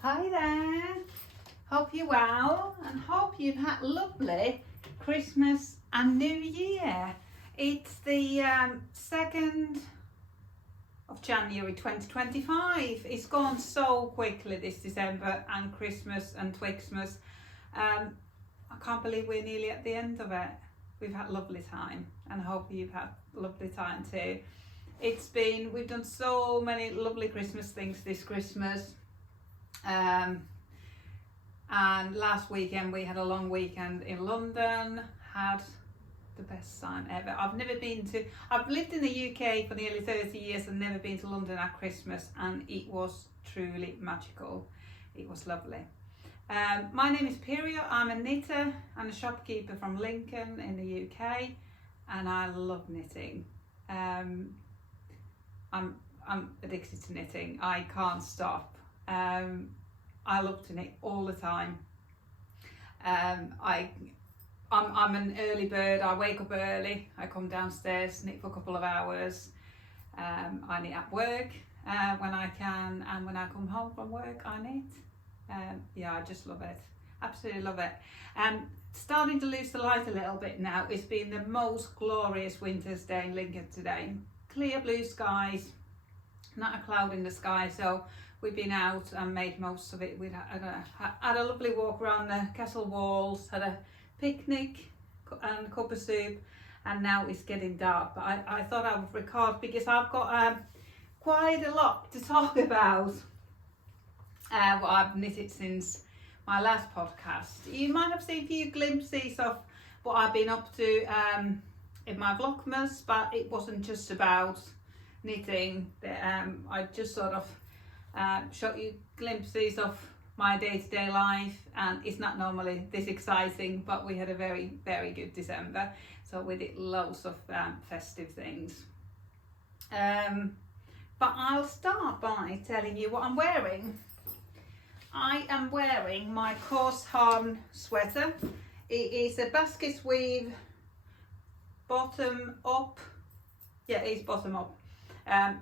Hi there, hope you're well and hope you've had lovely Christmas and New Year. It's the 2nd of January 2025. It's gone so quickly this December and Christmas and Twixmas. I can't believe we're nearly at the end of it. We've had a lovely time and I hope you've had a lovely time too. We've done so many lovely Christmas things this Christmas. And last weekend we had a long weekend in London, had the best time ever. I've lived in the UK for nearly 30 years and never been to London at Christmas, and it was truly magical. It was lovely. My name is Piria. I'm a knitter and a shopkeeper from Lincoln in the UK, and I love knitting. I'm addicted to knitting. I can't stop. I love to knit all the time. I'm an early bird. I wake up early, I come downstairs, knit for a couple of hours. I knit at work when I can, and when I come home from work I knit. Yeah, I just love it, absolutely love it. Starting to lose the light a little bit now. It's been the most glorious winter's day in Lincoln today. Clear blue skies, not a cloud in the sky, so we've been out and made most of it. We had a lovely walk around the castle walls, had a picnic and a cup of soup, and now it's getting dark. But I thought I would record because I've got quite a lot to talk about. What I've knitted since my last podcast. You might have seen a few glimpses of what I've been up to in my vlogmas, but it wasn't just about knitting. I just sort of show you glimpses of my day-to-day life, and it's not normally this exciting, but we had a very, very good December, so we did loads of festive things. But I'll start by telling you what I'm wearing. I am wearing my Korshavn Sweater. It is a basket weave, bottom up. Yeah, it's bottom up.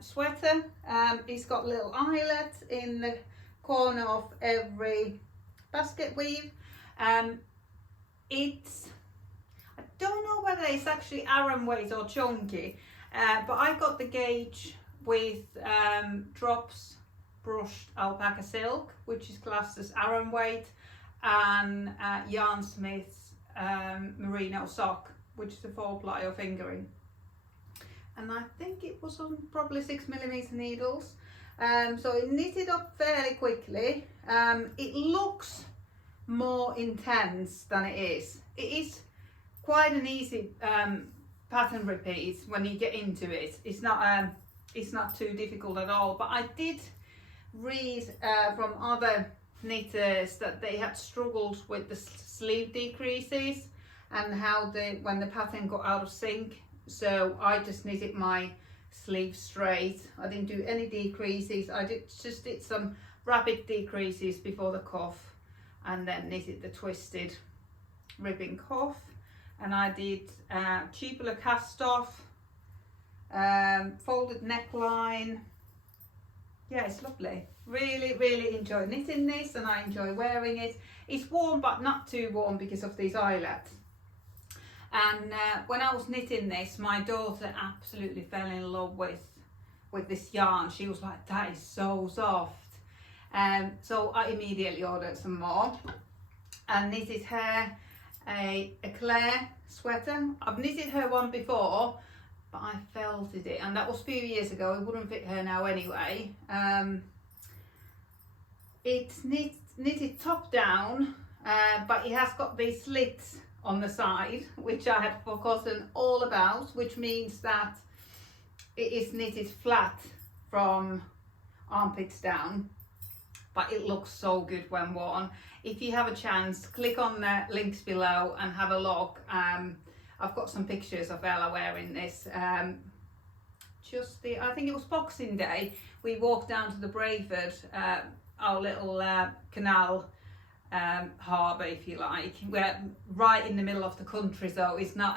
Sweater. It's got a little eyelet in the corner of every basket weave. I don't know whether it's actually Aran weight or chunky, but I got the gauge with drops brushed alpaca silk, which is classed as Aran weight, and Yarn Smith's merino sock, which is a 4-ply or fingering. And I think it was on probably 6mm needles. So it knitted up fairly quickly. It looks more intense than it is. It is quite an easy pattern repeat when you get into it. It's not too difficult at all. But I did read from other knitters that they had struggled with the sleeve decreases and how when the pattern got out of sync. So I just knitted my sleeve straight. I didn't do any decreases. I just did some rapid decreases before the cuff, and then knitted the twisted ribbing cuff. And I did tubular cast off, folded neckline. Yeah, it's lovely. Really, really enjoy knitting this, and I enjoy wearing it. It's warm, but not too warm because of these eyelets. And when I was knitting this, my daughter absolutely fell in love with this yarn. She was like, that is so soft. So I immediately ordered some more and knitted her a Eclair sweater. I've knitted her one before, but I felted it, and that was a few years ago. It wouldn't fit her now anyway. It's knitted top down, but it has got these slits on the side, which I had forgotten all about, which means that it is knitted flat from armpits down, but it looks so good when worn. If you have a chance, click on the links below and have a look. I've got some pictures of Ella wearing this. I think it was Boxing Day, we walked down to the Brayford, our little canal harbour, if you like. We're right in the middle of the country, so it's not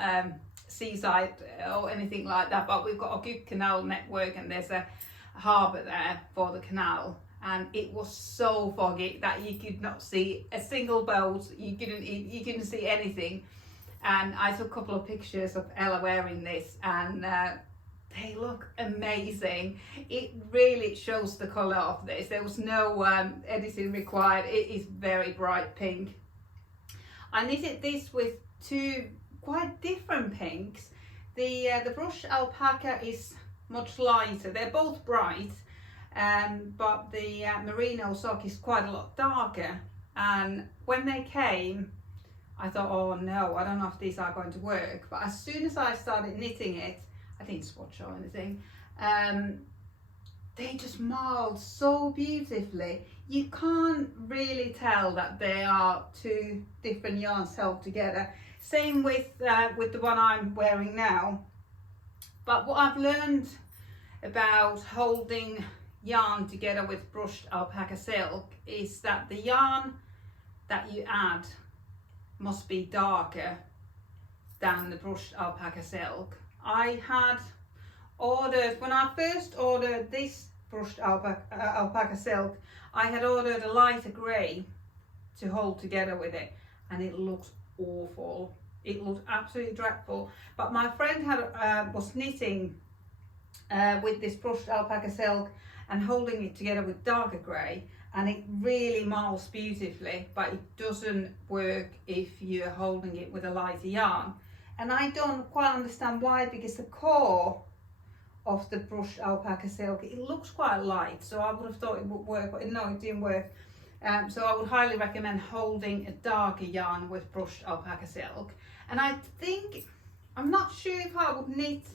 seaside or anything like that, but we've got a good canal network, and there's a harbour there for the canal, and it was so foggy that you could not see a single boat. You couldn't see anything. And I took a couple of pictures of Ella wearing this, and they look amazing. It really shows the colour of this. There was no editing required. It is very bright pink. I knitted this with two quite different pinks. The brushed alpaca is much lighter. They're both bright, but the merino sock is quite a lot darker. And when they came, I thought, oh no, I don't know if these are going to work. But as soon as I started knitting it, I didn't swatch or anything, they just marled so beautifully. You can't really tell that they are two different yarns held together. Same with the one I'm wearing now. But what I've learned about holding yarn together with brushed alpaca silk is that the yarn that you add must be darker than the brushed alpaca silk. I had ordered, when I first ordered this brushed alpaca silk, I had ordered a lighter grey to hold together with it, and it looks awful. It looked absolutely dreadful. But my friend was knitting with this brushed alpaca silk and holding it together with darker grey, and it really marls beautifully, but it doesn't work if you're holding it with a lighter yarn. And I don't quite understand why, because the core of the brushed alpaca silk, it looks quite light, so I would have thought it would work, but no, it didn't work. So I would highly recommend holding a darker yarn with brushed alpaca silk. And I think, I'm not sure if I would knit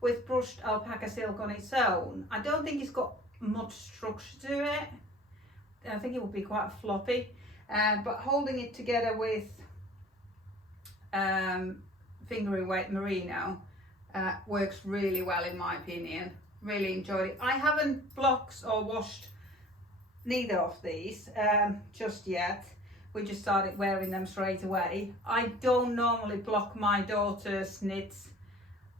with brushed alpaca silk on its own. I don't think it's got much structure to it. I think it would be quite floppy, but holding it together with fingering weight merino works really well in my opinion. Really enjoyed it. I haven't blocked or washed neither of these just yet. We just started wearing them straight away. I don't normally block my daughter's knits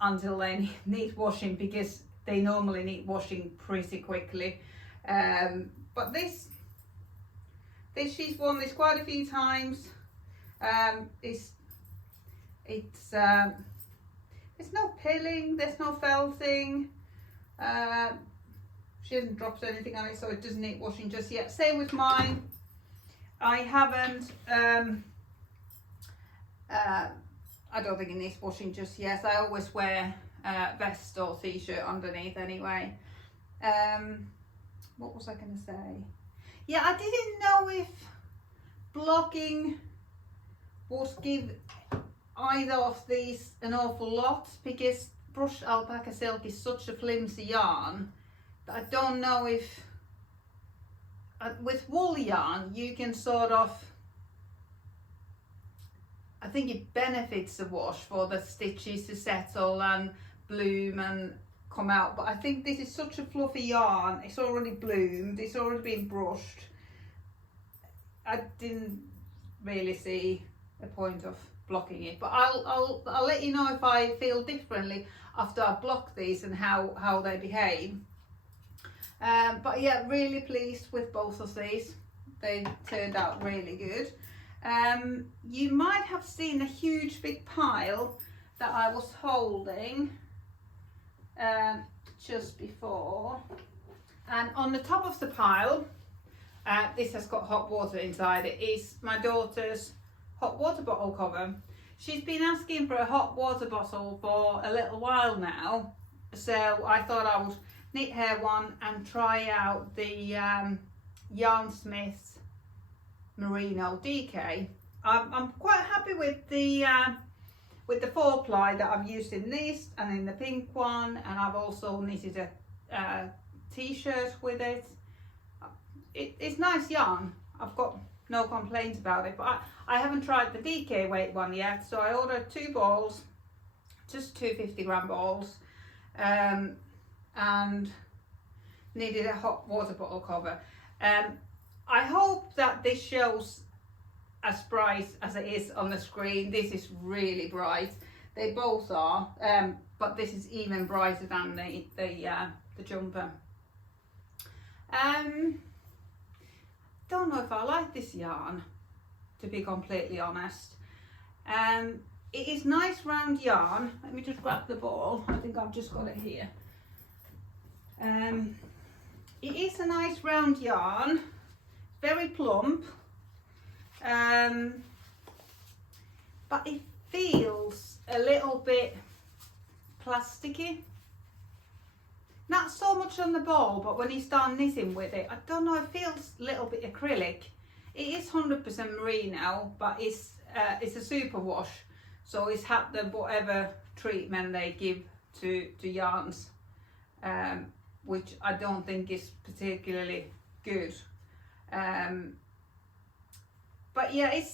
until they need washing, because they normally need washing pretty quickly. But this she's worn this quite a few times. There's no pilling, there's no felting. She hasn't dropped anything on it, so it doesn't need washing just yet. Same with mine. I haven't, I don't think it needs washing just yet. I always wear a vest or t-shirt underneath anyway. What was I going to say? Yeah, I didn't know if blocking would give either of these an awful lot, because brushed alpaca silk is such a flimsy yarn that I don't know if with wool yarn you can sort of, I think it benefits the wash for the stitches to settle and bloom and come out, but I think this is such a fluffy yarn. It's already bloomed, it's already been brushed. I didn't really see the point of blocking it, but I'll let you know if I feel differently after I block these and how they behave. But yeah, really pleased with both of these. They turned out really good. You might have seen a huge big pile that I was holding just before, and on the top of the pile, this has got hot water inside. It is my daughter's hot water bottle cover. She's been asking for a hot water bottle for a little while now, so I thought I would knit her one and try out the Yarnsmith Merino DK. I'm quite happy with the 4-ply that I've used in this and in the pink one, and I've also knitted a t-shirt with it. It's nice yarn. I've got no complaints about it, but I haven't tried the DK weight one yet, so I ordered 2 balls, just 2 50-gram balls, and needed a hot water bottle cover. I hope that this shows as bright as it is on the screen. This is really bright. They both are, but this is even brighter than the jumper. don't know if I like this yarn, to be completely honest. It is nice round yarn. Let me just grab the ball. I think I've just got it here. It is a nice round yarn, very plump, but it feels a little bit plasticky. Not so much on the ball, but when you start knitting with it, I don't know, it feels a little bit acrylic. It is 100% merino, but it's a super wash, so it's had the whatever treatment they give to yarns, which I don't think is particularly good. But yeah, it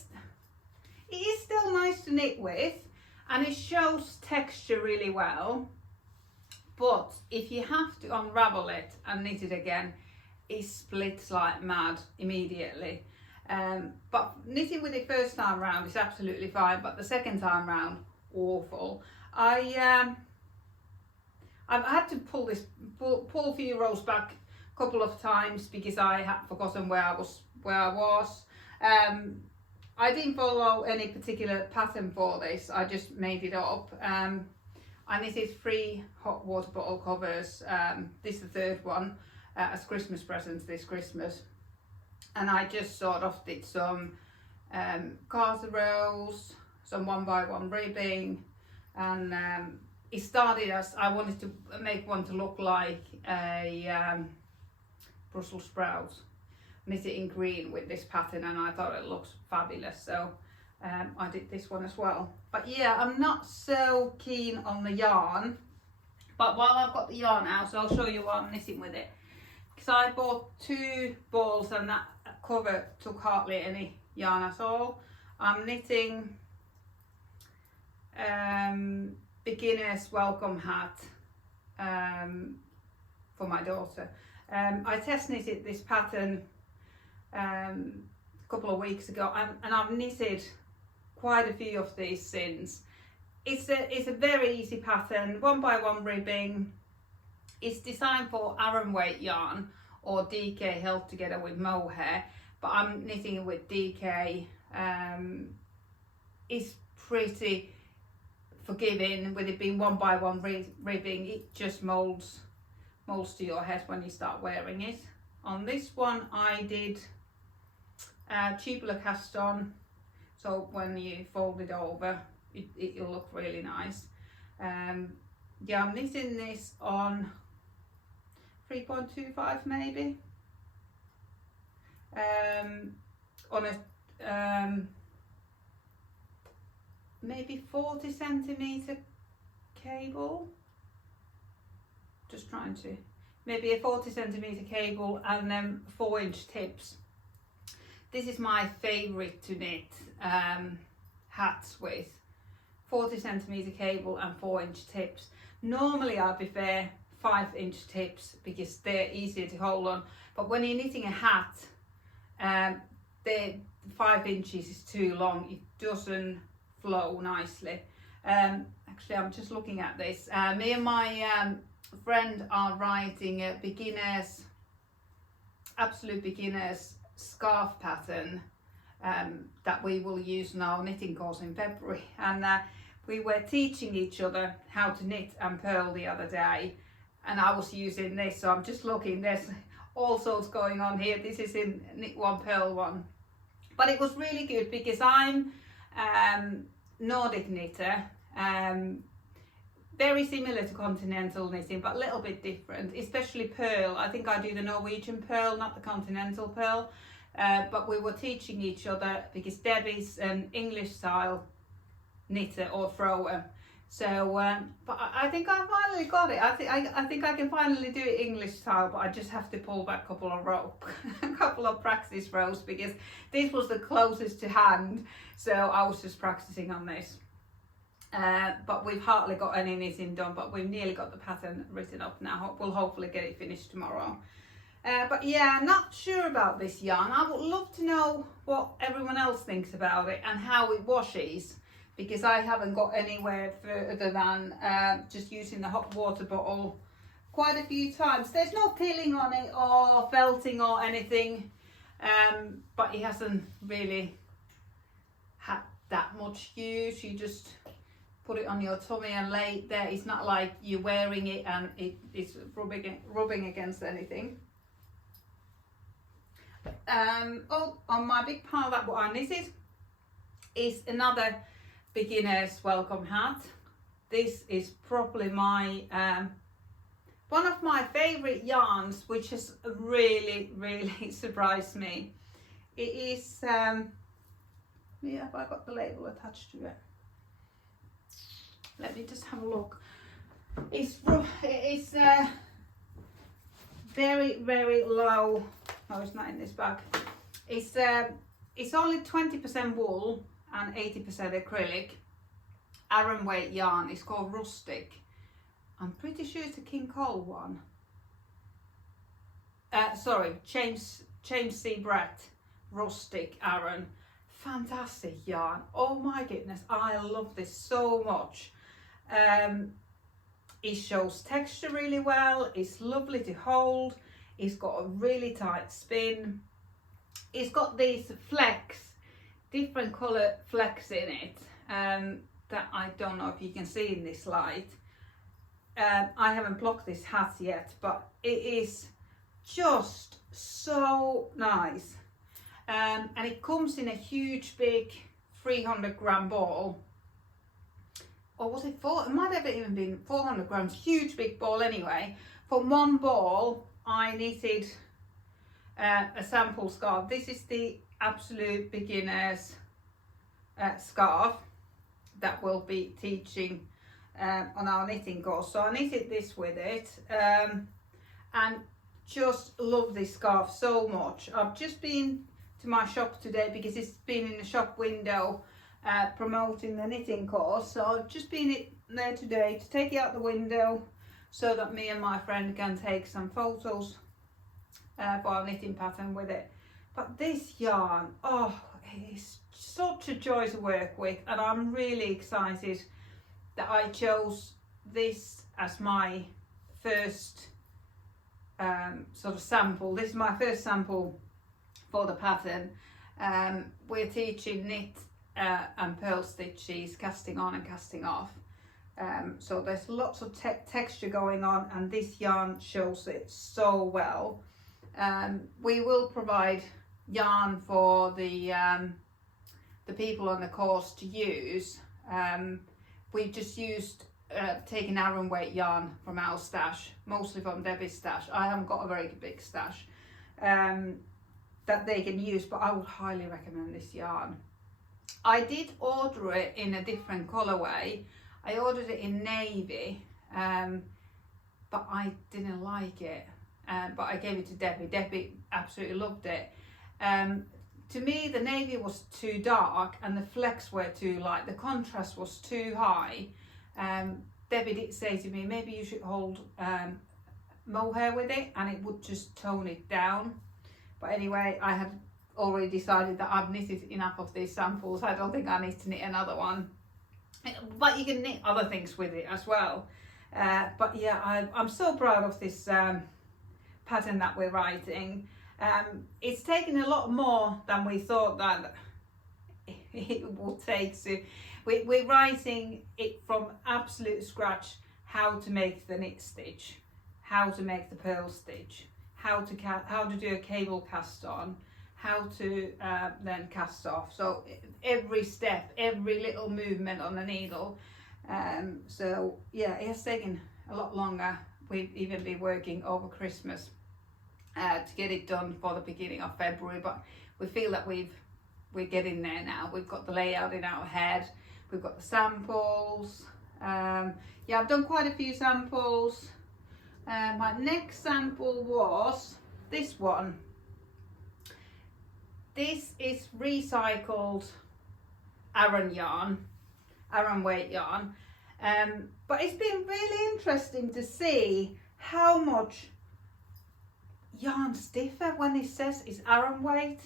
is still nice to knit with, and it shows texture really well. But if you have to unravel it and knit it again, it splits like mad immediately. But knitting with it first time round is absolutely fine, but the second time round, awful. I've had to pull a few rows back a couple of times because I had forgotten where I was. I didn't follow any particular pattern for this. I just made it up. I knitted 3 hot water bottle covers. This is the third one as Christmas presents this Christmas. And I just sort of did some garter rows, some 1x1 ribbing, and it started as I wanted to make one to look like a Brussels sprouts, knit it in green with this pattern, and I thought it looks fabulous, so I did this one as well. But yeah, I'm not so keen on the yarn, but while I've got the yarn out, so I'll show you what I'm knitting with it. Because I bought 2 balls and that cover took hardly any yarn at all. I'm knitting beginner's welcome hat for my daughter. I test knitted this pattern a couple of weeks ago, and I've knitted quite a few of these since. It's a very easy pattern, 1x1 ribbing. It's designed for Aran weight yarn or DK held together with mohair, but I'm knitting it with DK. It's pretty forgiving with it being 1x1 ribbing. It just molds to your head when you start wearing it. On this one I did tubular cast on, so when you fold it over it'll look really nice. Yeah, I'm knitting this on 3.25 maybe, on a maybe 40 centimeter cable, just trying to, maybe a 40 centimeter cable, and then 4-inch tips. This is my favorite to knit hats with, 40 centimeter cable and 4-inch tips. Normally I prefer 5-inch tips because they're easier to hold on, but when you're knitting a hat, the 5 inches is too long. It doesn't flow nicely. Actually, I'm just looking at this. Me and my friend are writing a absolute beginners scarf pattern that we will use in our knitting course in February, and we were teaching each other how to knit and purl the other day, and I was using this, so I'm just looking, there's all sorts going on here. This is in knit one purl one, but it was really good because I'm Nordic knitter, very similar to continental knitting but a little bit different, especially purl. I think I do the Norwegian purl, not the continental purl, but we were teaching each other because Debbie's an English style knitter or thrower, so but I think I finally got it. I think I can finally do it English style, but I just have to pull back a couple of practice rows because this was the closest to hand, so I was just practicing on this. But we've hardly got any knitting done, but we've nearly got the pattern written up now. We'll hopefully get it finished tomorrow. But yeah, not sure about this yarn. I would love to know what everyone else thinks about it and how it washes, because I haven't got anywhere further than just using the hot water bottle quite a few times. There's no peeling on it or felting or anything. but he hasn't really had that much use. You just put it on your tummy and lay it there. It's not like you're wearing it and it's rubbing against anything. Oh, on my big pile that what I knitted is another beginner's welcome hat. This is probably my one of my favorite yarns, which has really surprised me. It is yeah, have I got the label attached to it? Let me just have a look. It's very low. No, it's not in this bag. It's only 20% wool and 80% acrylic. Aran weight yarn. It's called Rustic. I'm pretty sure it's a King Cole one. Sorry, James C. Brett Rustic Aran. Fantastic yarn. Oh my goodness, I love this so much. It shows texture really well. It's lovely to hold. It's got a really tight spin. It's got these flecks, different colour flecks in it, that I don't know if you can see in this light. I haven't blocked this hat yet, but it is just so nice. And it comes in a huge big 300-gram ball. Or was it four? It might have even been 400 grams, huge big ball anyway. For one ball, I knitted a sample scarf. This is the absolute beginner's scarf that we'll be teaching on our knitting course. So I knitted this with it and just love this scarf so much. I've just been to my shop today because it's been in the shop window promoting the knitting course. So I've just been there today to take it out the window so that me and my friend can take some photos for our knitting pattern with it. But this yarn, oh, it's such a joy to work with, and I'm really excited that I chose this as my first sort of sample. This is my first sample for the pattern. We're teaching knit and purl stitches, casting on and casting off. So there's lots of texture going on, and this yarn shows it so well. We will provide yarn for the people on the course to use. We just used taken Aran weight yarn from our stash, mostly from Debbie's stash. I haven't got a very big stash that they can use, but I would highly recommend this yarn. I did order it in a different colorway. I ordered it in navy, but I didn't like it. But I gave it to Debbie. Debbie absolutely loved it. To me, the navy was too dark and the flecks were too light. The contrast was too high. Debbie did say to me, maybe you should hold mohair with it and it would just tone it down. But anyway, I had already decided that I've knitted enough of these samples. I don't think I need to knit another one. But you can knit other things with it as well. But yeah, I'm so proud of this pattern that we're writing. It's taken a lot more than we thought that it would take. So we're writing it from absolute scratch, how to make the knit stitch, how to make the purl stitch, how to do a cable cast on, how to then cast off. So every step, every little movement on the needle. So yeah, it has taken a lot longer. We've even been working over Christmas to get it done for the beginning of February, but we feel that we're getting there now. We've got the layout in our head, we've got the samples. Yeah, I've done quite a few samples. My next sample was this one. This is recycled Aran yarn, Aran weight yarn, but it's been really interesting to see how much yarns differ when it says it's Aran weight.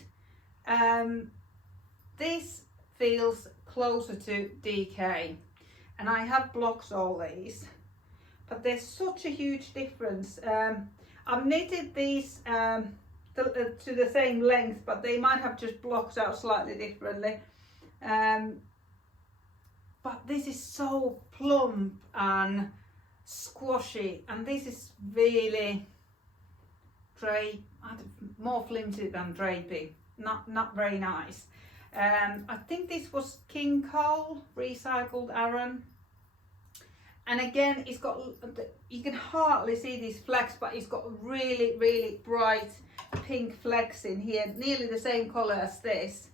This feels closer to DK, and I have blocks all these, but there's such a huge difference. I've knitted these to the same length, but they might have just blocked out slightly differently. But this is so plump and squashy, and this is really more flimsy than drapey. Not very nice. I think this was King Cole recycled Aran. And again, it's got, you can hardly see these flecks, but it's got really, really bright pink flecks in here, nearly the same colour as this.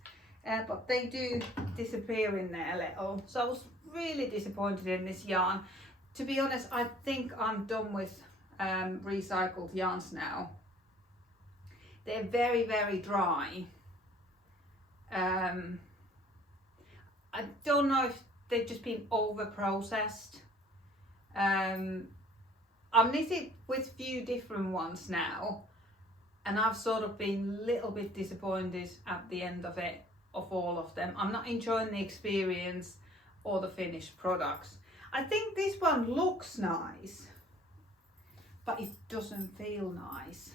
But they do disappear in there a little. So I was really disappointed in this yarn. To be honest, I think I'm done with recycled yarns now. They're very, very dry. I don't know if they've just been over processed. I'm knitted with a few different ones now, and I've sort of been a little bit disappointed at the end of it, of all of them. I'm not enjoying the experience or the finished products. I think this one looks nice, but it doesn't feel nice.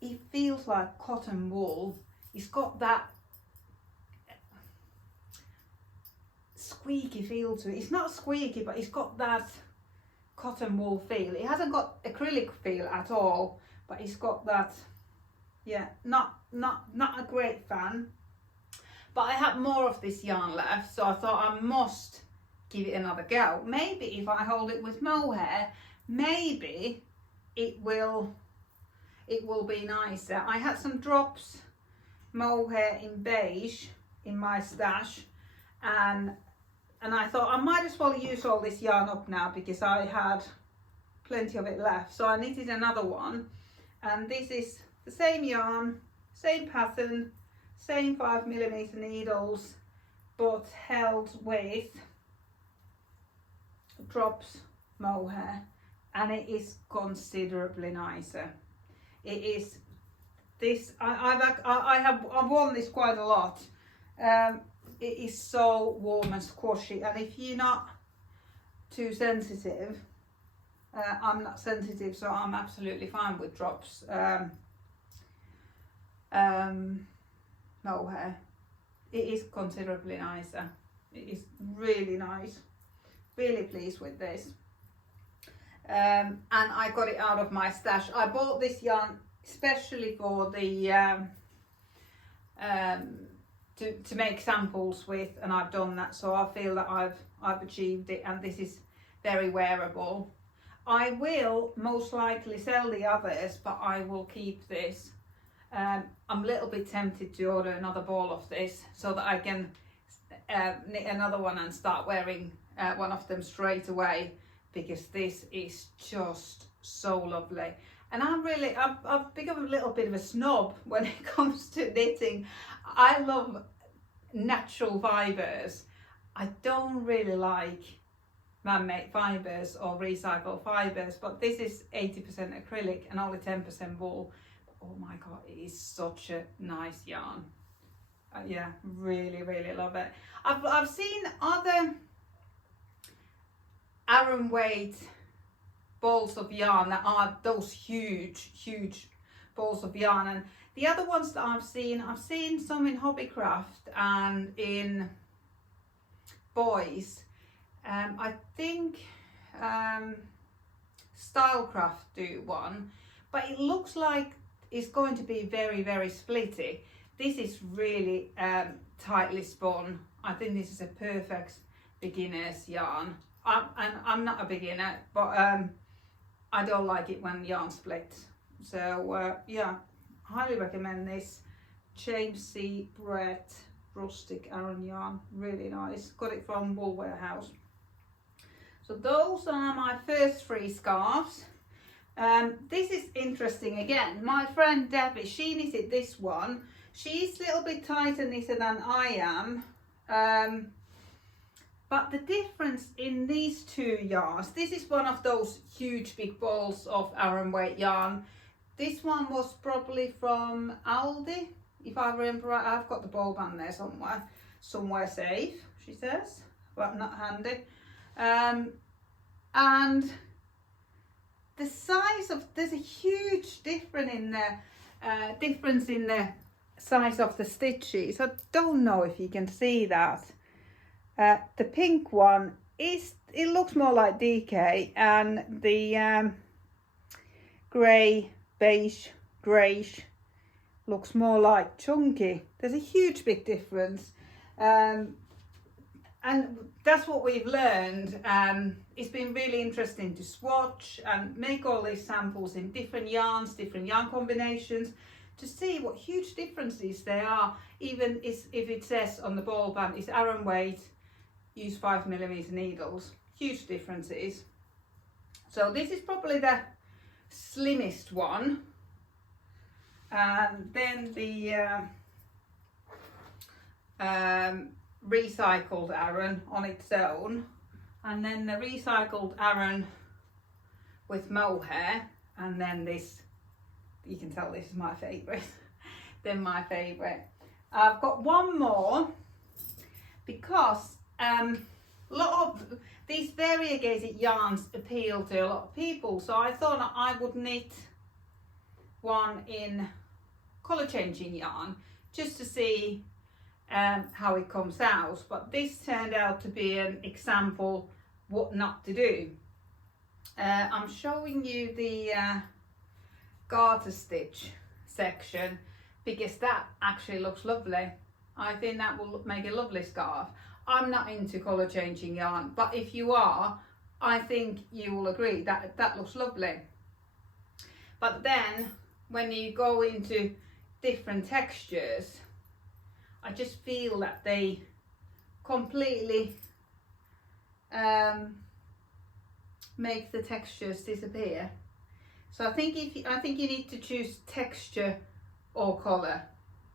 It feels like cotton wool. It's got that squeaky feel to it. It's not squeaky, but it's got that cotton wool feel. It hasn't got acrylic feel at all, but it's got that, yeah, not a great fan. But I have more of this yarn left, so I thought I must give it another go. Maybe if I hold it with mohair, maybe it will be nicer. I had some drops mohair in beige in my stash, and I thought I might as well use all this yarn up now because I had plenty of it left. So I knitted another one, and this is the same yarn, same pattern, same 5mm needles, but held with drops mohair, and it is considerably nicer. It is this. I've worn this quite a lot. It is so warm and squashy, and if you're not too sensitive, I'm not sensitive, so I'm absolutely fine with drops mohair. It is considerably nicer. It is really nice. Really pleased with this. And I got it out of my stash. I bought this yarn especially for the to make samples with, and I've done that, so I feel that I've achieved it, and this is very wearable. I will most likely sell the others, but I will keep this. I'm a little bit tempted to order another ball of this so that I can knit another one and start wearing one of them straight away, because this is just so lovely. And I've become a little bit of a snob when it comes to knitting. I love natural fibres. I don't really like man-made fibres or recycled fibres, but this is 80% acrylic and only 10% wool. Oh my god, it is such a nice yarn. Yeah, really, really love it. I've seen other Aran weight balls of yarn that are those huge balls of yarn, and the other ones that I've seen some in Hobbycraft and in Boys. I think Stylecraft do one, but it looks like it's going to be very, very splitty. This is really tightly spun. I think this is a perfect beginner's yarn. I'm not a beginner, but I don't like it when yarn splits. So yeah, highly recommend this James C. Brett rustic Aran yarn. Really nice. Got it from Wool Warehouse. So those are my first 3 scarves. This is interesting again. My friend Debbie, she knitted this one. She's a little bit tighter knitted than I am. But the difference in these 2 yarns, this is one of those huge big balls of Aran weight yarn. This one was probably from Aldi, if I remember right. I've got the ball band there somewhere safe, she says, but not handy. And the size of, there's a huge difference in there. difference in the size of the stitches. I don't know if you can see that. The pink one it looks more like DK, and the grey, beige, greyish looks more like chunky. There's a huge big difference, and that's what we've learned. It's been really interesting to swatch and make all these samples in different yarns, different yarn combinations, to see what huge differences there are. Even if it says on the ball band it's Aran weight, use 5mm needles, huge differences. So this is probably the slimmest one, and then the recycled Aran on its own, and then the recycled Aran with mohair, and then this, you can tell this is my favourite. Then my favourite. I've got one more because a lot of these variegated yarns appeal to a lot of people, so I thought I would knit one in colour changing yarn just to see how it comes out. But this turned out to be an example what not to do. I'm showing you the garter stitch section because that actually looks lovely. I think that will make a lovely scarf. I'm not into colour changing yarn, but if you are, I think you will agree that that looks lovely. But then when you go into different textures, I just feel that they completely make the textures disappear. So I think you need to choose texture or colour.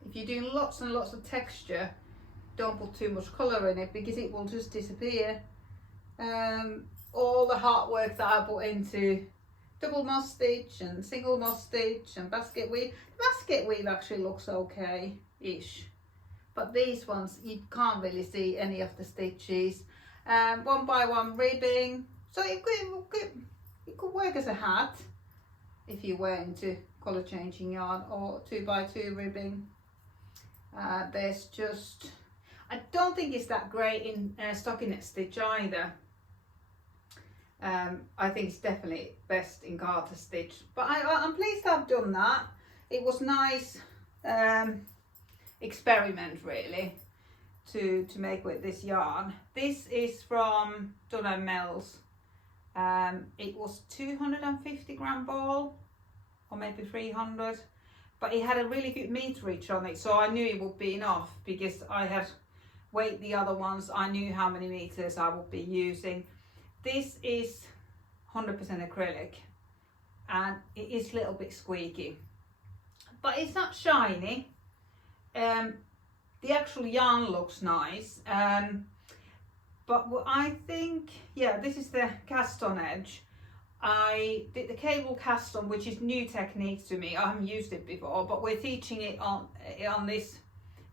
If you're doing lots and lots of texture, don't put too much colour in it because it will just disappear. All the hard work that I put into double moss stitch and single moss stitch and basket weave. Basket weave actually looks okay-ish, but these ones you can't really see any of the stitches. 1x1 ribbing, so it could work as a hat if you were into colour changing yarn, or 2x2 ribbing. There's just, I don't think it's that great in stockinette stitch either. I think it's definitely best in garter stitch, but I'm pleased I've done that. It was nice experiment really to make with this yarn. This is from Dunham Mills. It was 250 gram ball, or maybe 300, but it had a really good meterage on it, so I knew it would be enough because I had weighed the other ones. I knew how many meters I would be using. This is 100% acrylic and it is a little bit squeaky, but it's not shiny. The actual yarn looks nice, but what I think, yeah, this is the cast on edge. I did the cable cast on, which is new technique to me. I haven't used it before, but we're teaching it on this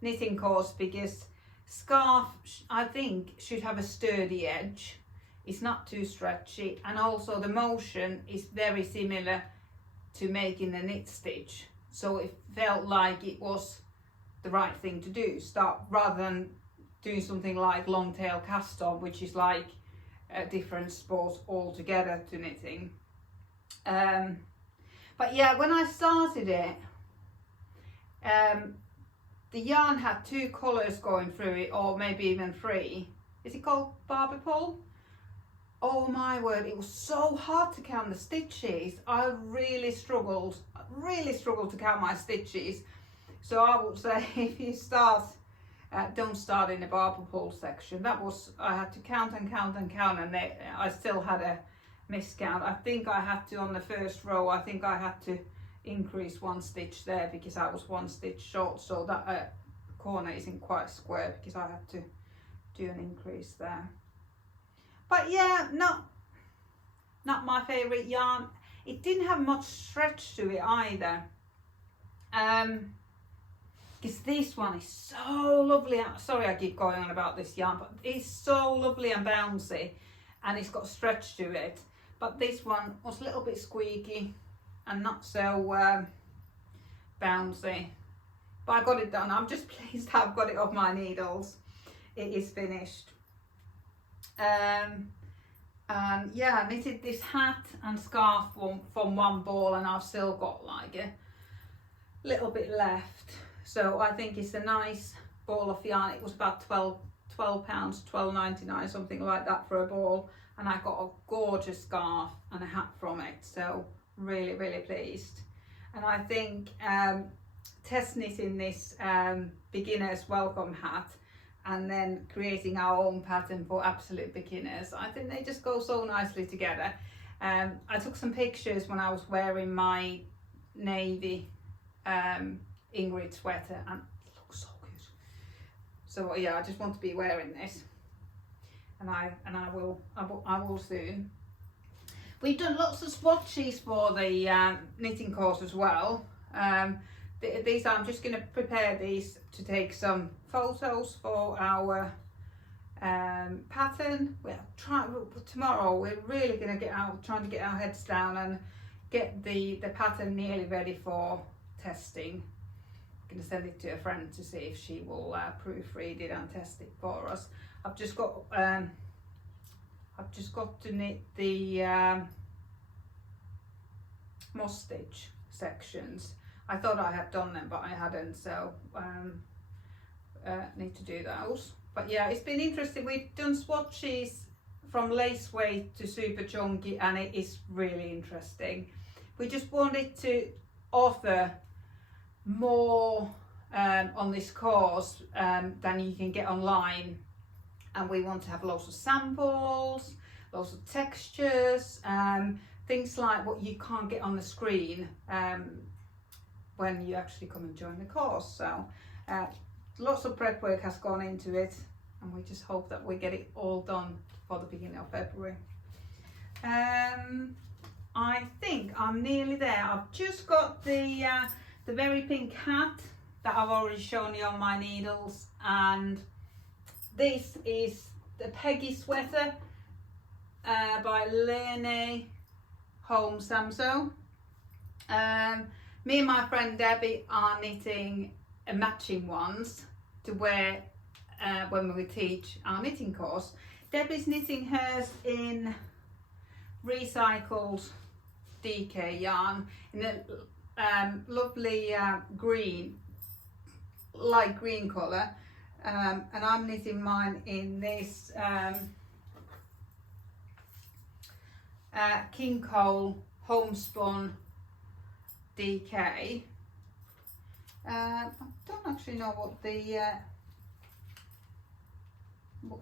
knitting course because scarf, I think, should have a sturdy edge. It's not too stretchy, and also the motion is very similar to making the knit stitch, so it felt like it was the right thing to do, rather than doing something like long tail cast on, which is like a different sport altogether to knitting. But yeah, when I started it, the yarn had 2 colours going through it, or maybe even 3. Is it called barber pole? Oh my word, it was so hard to count the stitches. I really struggled to count my stitches. So I would say if you start, don't start in the barber pole section. That was, I had to count and count and count, and I still had a miscount. I think I had to, on the first row, I think I had to increase 1 stitch there because I was 1 stitch short, so that corner isn't quite square because I had to do an increase there. But yeah, not my favourite yarn. It didn't have much stretch to it either. Because this one is so lovely. Sorry I keep going on about this yarn, but it's so lovely and bouncy, and it's got stretch to it. But this one was a little bit squeaky and not so bouncy, but I got it done. I'm just pleased I've got it off my needles. It is finished. And yeah, I knitted this hat and scarf from one ball, and I've still got like a little bit left. So I think it's a nice ball of yarn. It was about £12, £12.99, something like that for a ball, and I got a gorgeous scarf and a hat from it. So really, really pleased. And I think test knitting this beginner's welcome hat and then creating our own pattern for absolute beginners, I think they just go so nicely together. I took some pictures when I was wearing my navy Ingrid sweater, and it looks so good. So yeah, I just want to be wearing this, and I will soon. We've done lots of swatches for the knitting course as well. These I'm just going to prepare these to take some photos for our pattern. Tomorrow we're really going to trying to get our heads down and get the pattern nearly ready for testing. I'm going to send it to a friend to see if she will proofread it and test it for us. I've just got to knit the moss stitch sections. I thought I had done them, but I hadn't, so need to do those. But yeah, it's been interesting. We've done swatches from lace weight to super chunky, and it is really interesting. We just wanted to offer more on this course than you can get online, and we want to have lots of samples, lots of textures, things like what you can't get on the screen when you actually come and join the course. So lots of prep work has gone into it, and we just hope that we get it all done for the beginning of February. I think I'm nearly there. I've just got the very pink hat that I've already shown you on my needles, and this is the Peggy sweater by Lene Home Samso. Me and my friend Debbie are knitting matching ones to wear when we teach our knitting course. Debbie's knitting hers in recycled DK yarn in a lovely green, light green colour, and I'm knitting mine in this King Cole homespun DK. I don't actually know what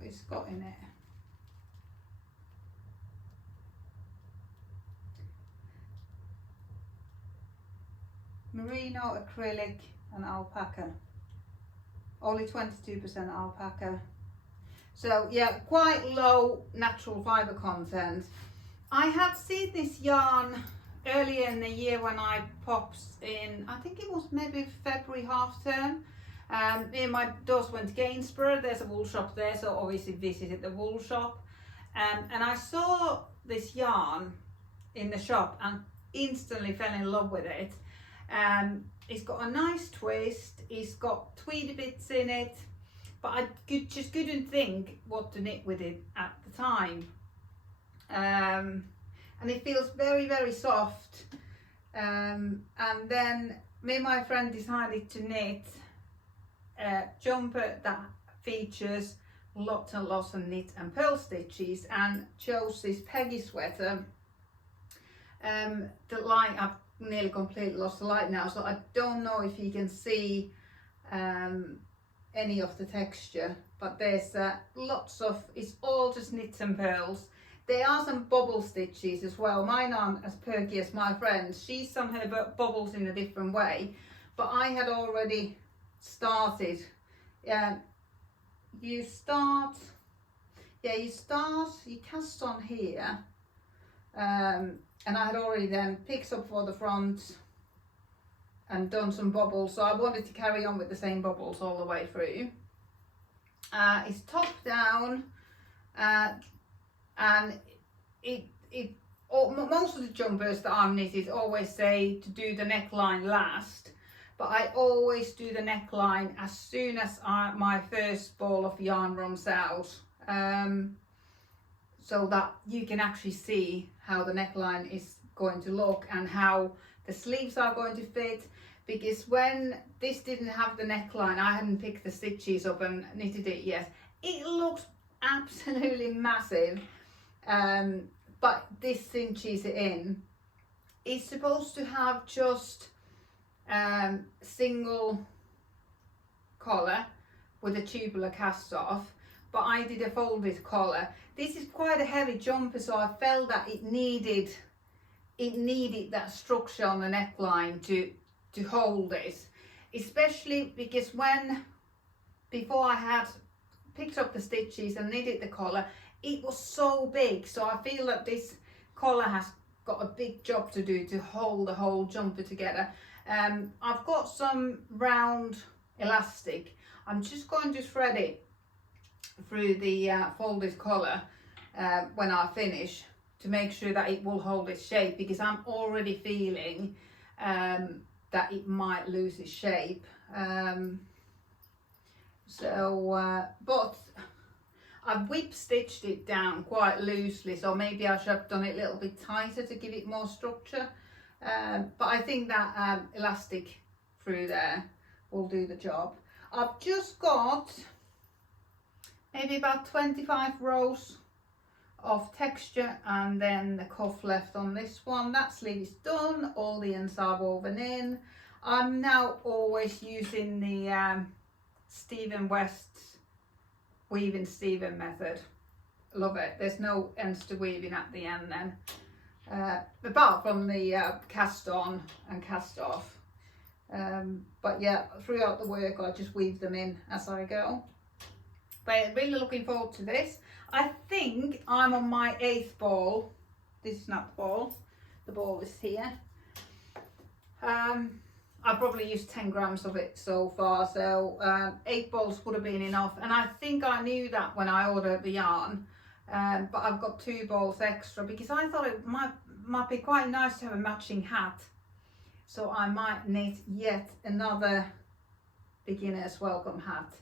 it's got in it. Merino, acrylic and alpaca. Only 22% alpaca. So yeah, quite low natural fibre content. I had seen this yarn earlier in the year when I popped in, I think it was maybe February half term. Me and my daughter went to Gainsborough. There's a wool shop there, so obviously visited the wool shop. And I saw this yarn in the shop and instantly fell in love with it. It's got a nice twist, it's got tweedy bits in it, but I just couldn't think what to knit with it at the time. And it feels very, very soft. And then me and my friend decided to knit a jumper that features lots and lots of knit and purl stitches, and chose this Peggy sweater. The light, I've nearly completely lost the light now, so I don't know if you can see any of the texture, but there's lots of, it's all just knits and purls. There are some bubble stitches as well. Mine aren't as perky as my friend's. She's somehow bubbles in a different way, but I had already started. You cast on here, and I had already then picked up for the front and done some bubbles, so I wanted to carry on with the same bubbles all the way through. It's top down, and most of the jumpers that I'm knitted always say to do the neckline last, but I always do the neckline as soon as my first ball of yarn runs out, so that you can actually see how the neckline is going to look and how the sleeves are going to fit. Because when this didn't have the neckline, I hadn't picked the stitches up and knitted it yet, it looks absolutely massive, but this cinches it in. It's supposed to have just single collar with a tubular cast off, but I did a folded collar. This is quite a heavy jumper, so I felt that it needed that structure on the neckline to hold this, especially because before I had picked up the stitches and knitted the collar, it was so big. So I feel that this collar has got a big job to do to hold the whole jumper together. I've got some round elastic. I'm just going to thread it through the folded collar when I finish, to make sure that it will hold its shape, because I'm already feeling that it might lose its shape. But I've whip stitched it down quite loosely, so maybe I should have done it a little bit tighter to give it more structure. But I think that elastic through there will do the job. I've just got maybe about 25 rows of texture and then the cuff left on this one. That sleeve is done, all the ends are woven in. I'm now always using the Stephen West's weaving Stephen method. Love it. There's no ends to weaving at the end then, apart from the cast on and cast off. But yeah, throughout the work I just weave them in as I go. But really looking forward to this. I think I'm on my 8th ball. This is not the ball. The ball is here. I've probably used 10 grams of it so far, so 8 balls would have been enough. And I think I knew that when I ordered the yarn, but I've got 2 balls extra because I thought it might be quite nice to have a matching hat. So I might knit yet another beginner's welcome hat.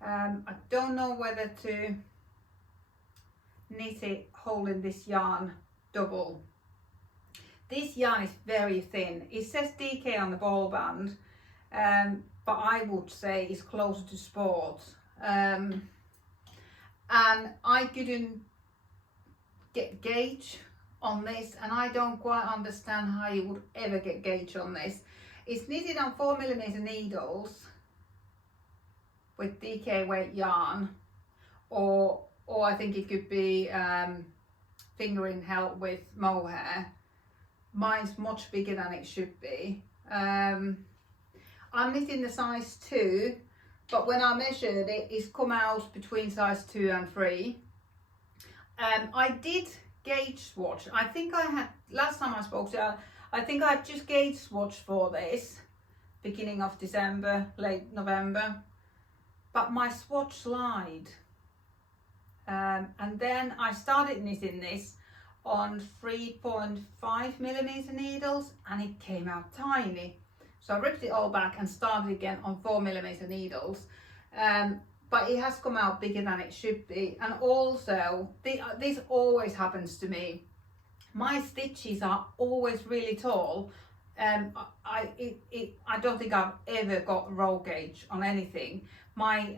I don't know whether to knit it holding this yarn double. This yarn is very thin. It says DK on the ball band, but I would say it's closer to sport. And I couldn't get gauge on this, and I don't quite understand how you would ever get gauge on this. It's knitted on 4mm needles with DK weight yarn, or I think it could be fingering help with mohair. Mine's much bigger than it should be. I'm knitting the size 2, but when I measured it, it's come out between size 2 and 3. I did gauge swatch. I think I had, last time I spoke to you, I think I just gauge swatched for this, beginning of December, late November, but my swatch lied. And then I started knitting this on 3.5mm needles and it came out tiny. So I ripped it all back and started again on 4mm needles. But it has come out bigger than it should be. And also, this always happens to me. My stitches are always really tall. I don't think I've ever got roll gauge on anything. My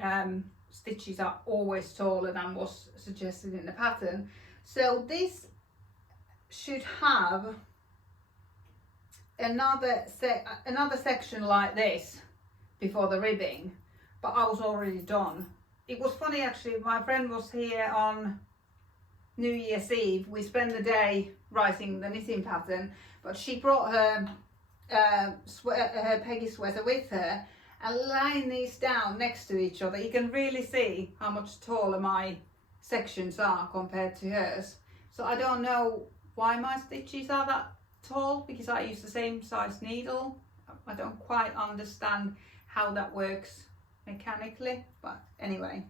stitches are always taller than was suggested in the pattern. So this should have another section like this before the ribbing, but I was already done. It was funny actually, my friend was here on New Year's Eve. We spent the day writing the knitting pattern, but she brought her her Peggy sweater with her, and laying these down next to each other, you can really see how much taller my sections are compared to hers. So I don't know why my stitches are that tall, because I use the same size needle. I don't quite understand how that works mechanically, but anyway,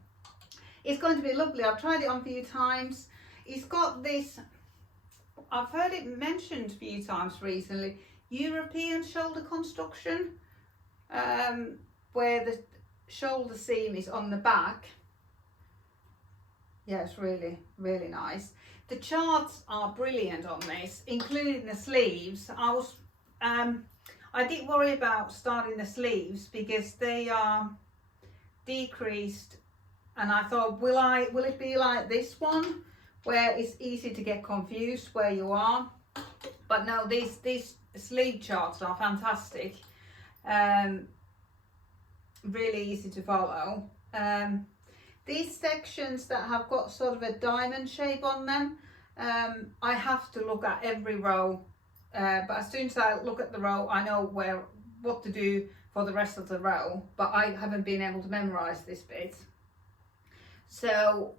it's going to be lovely. I've tried it on a few times. It's got this, I've heard it mentioned a few times recently, European shoulder construction. where the shoulder seam is on the back. Yeah, it's really, really nice. The charts are brilliant on this, including the sleeves. I did worry about starting the sleeves because they are decreased, and I thought, will it be like this one where it's easy to get confused where you are? But no, these sleeve charts are fantastic. Really easy to follow. These sections that have got sort of a diamond shape on them, I have to look at every row, but as soon as I look at the row, I know what to do for the rest of the row, but I haven't been able to memorize this bit. So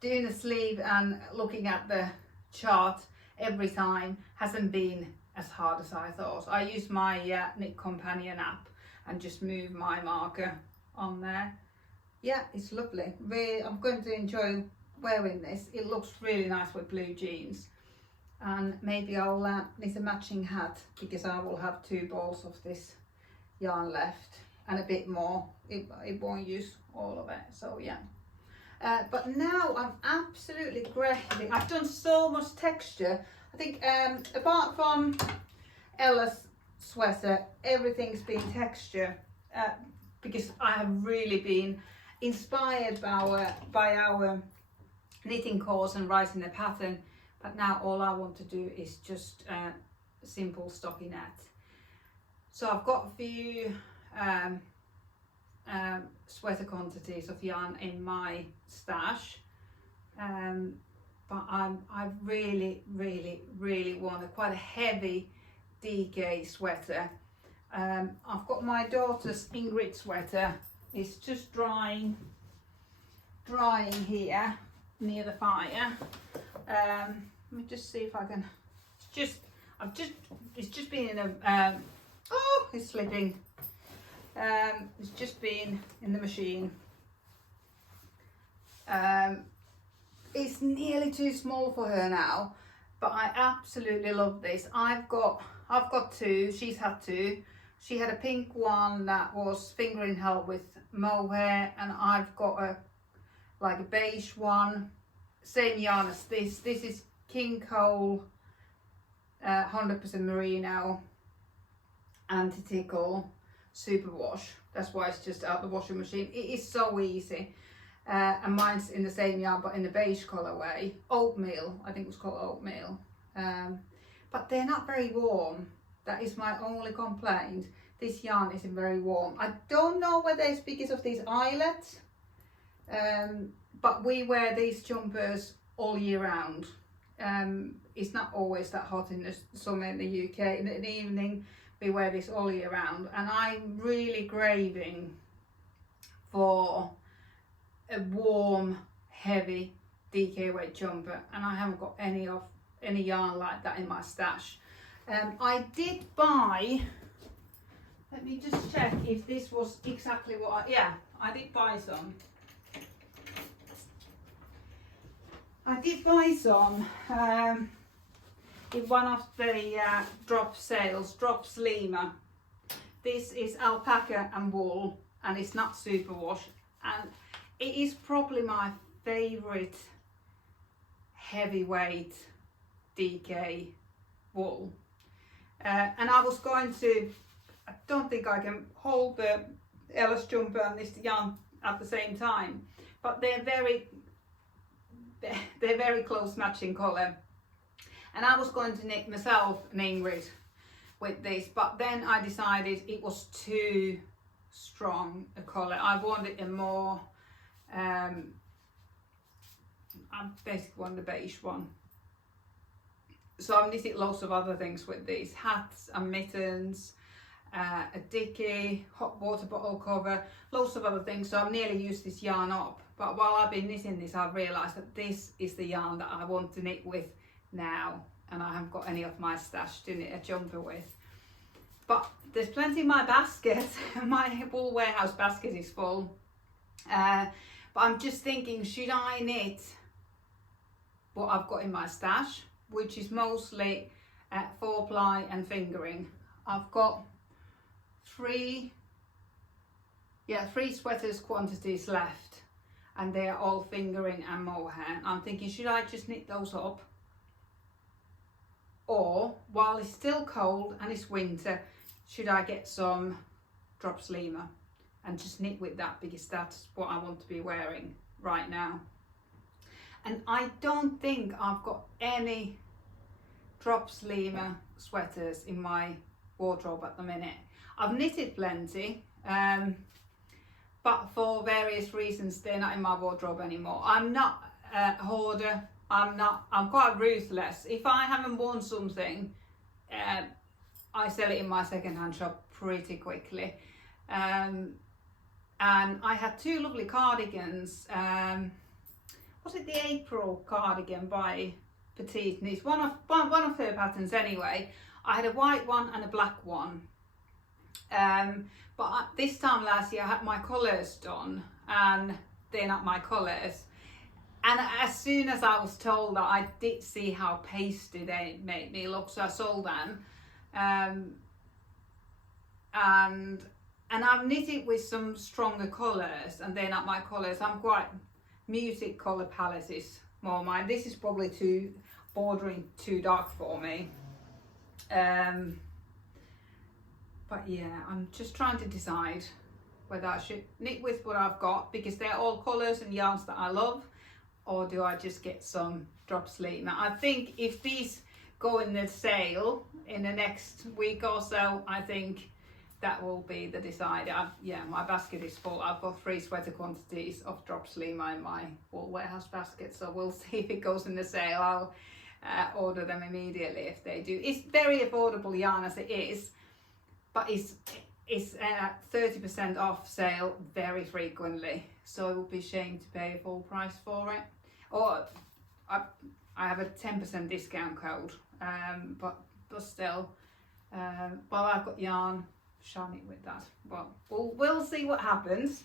doing the sleeve and looking at the chart every time hasn't been as hard as I thought. I use my Knit Companion app and just move my marker on there. Yeah, it's lovely. Really, I'm going to enjoy wearing this. It looks really nice with blue jeans. And maybe I'll knit a matching hat because I will have 2 balls of this yarn left and a bit more. It won't use all of it, so yeah. But now I'm absolutely craving. I've done so much texture. I think apart from Ella's sweater, everything's been texture because I have really been inspired by our knitting course and writing the pattern, but now all I want to do is just simple stockinette. So I've got a few sweater quantities of yarn in my stash, but I really want quite a heavy DK sweater. I've got my daughter's Ingrid sweater. It's just drying here near the fire. Let me just see if I can. It's just been in a. Oh, it's slipping. It's just been in the machine. It's nearly too small for her now, but I absolutely love this. I've got 2. She's had 2. She had a pink one that was fingering held with mohair, and I've got a beige one, same yarn as this. This is King Cole 100% merino anti-tickle superwash. That's why it's just out the washing machine. It is so easy. And mine's in the same yarn but in the beige colorway. Oatmeal, I think it was called oatmeal. But they're not very warm. That is my only complaint. This yarn isn't very warm. I don't know whether it's because of these eyelets, but we wear these jumpers all year round. It's not always that hot in the summer in the UK. In the evening, we wear this all year round, and I'm really craving for a warm, heavy DK weight jumper, and I haven't got any yarn like that in my stash. I did buy, let me just check if this was exactly what I did buy some. I did buy some in one of the drop sales, Drops Lima. This is alpaca and wool, and it's not superwash, and it is probably my favourite heavyweight DK wool. And I was going to, I don't think I can hold the Ella's jumper and this yarn at the same time, but they're very close matching colour. And I was going to knit myself an Ingrid with this, but then I decided it was too strong a colour. I wanted a more, I basically wanted a beige one. So I've knitted lots of other things with these, hats and mittens, a dicky, hot water bottle cover, lots of other things. So I've nearly used this yarn up, but while I've been knitting this, I've realised that this is the yarn that I want to knit with now, and I haven't got any of my stash to knit a jumper with. But there's plenty in my basket. My wool warehouse basket is full. But I'm just thinking, should I knit what I've got in my stash, which is mostly 4-ply and fingering. I've got three sweaters quantities left, and they're all fingering and mohair. I'm thinking, should I just knit those up, or while it's still cold and it's winter, should I get some drop sleemer and just knit with that, because that's what I want to be wearing right now. And I don't think I've got any drop sleemer sweaters in my wardrobe at the minute. I've knitted plenty, but for various reasons they're not in my wardrobe anymore. I'm not a hoarder. I'm quite ruthless. If I haven't worn something, I sell it in my second-hand shop pretty quickly. And I had two lovely cardigans. Was it the April cardigan by Petite Knit? One of her patterns anyway. I had a white one and a black one. But this time last year I had my colours done, and they're not my colours. And as soon as I was told that, I did see how pasty they made me look, so I sold them. And I've knitted with some stronger colours, and they're not my colours. I'm quite music colour palette is more mine. This is probably bordering too dark for me. But yeah, I'm just trying to decide whether I should knit with what I've got, because they're all colours and yarns that I love, or do I just get some drop sleeve. Now I think if these go in the sale in the next week or so, I think that will be the decider. Yeah, my basket is full. I've got 3 sweater quantities of drop sleeve in my Wool Warehouse basket, so we'll see if it goes in the sale. I'll order them immediately if they do. It's very affordable yarn as it is, but it's 30% off sale very frequently, so it would be a shame to pay full price for it. Or I have a 10% discount code, but still, while I've got yarn, shine it with that. Well, we'll see what happens.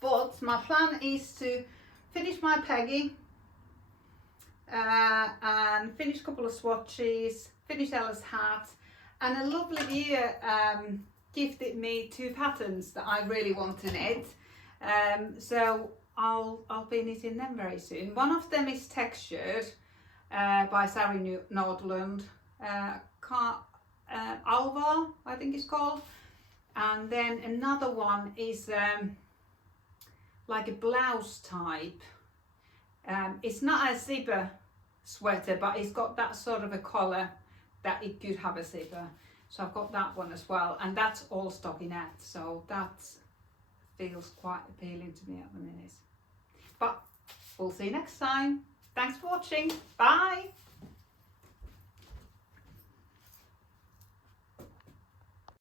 But my plan is to finish my Peggy, and finish a couple of swatches, finish Ella's hat, and a lovely viewer gifted me 2 patterns that I really want to knit. So I'll be knitting them very soon. One of them is textured by Sari Nordlund, Alvar, I think it's called. And then another one is like a blouse type. It's not a zipper sweater, but it's got that sort of a collar that it could have a zipper. So I've got that one as well, and that's all stockinette, so that feels quite appealing to me at the minute. But we'll see you next time. Thanks for watching. Bye.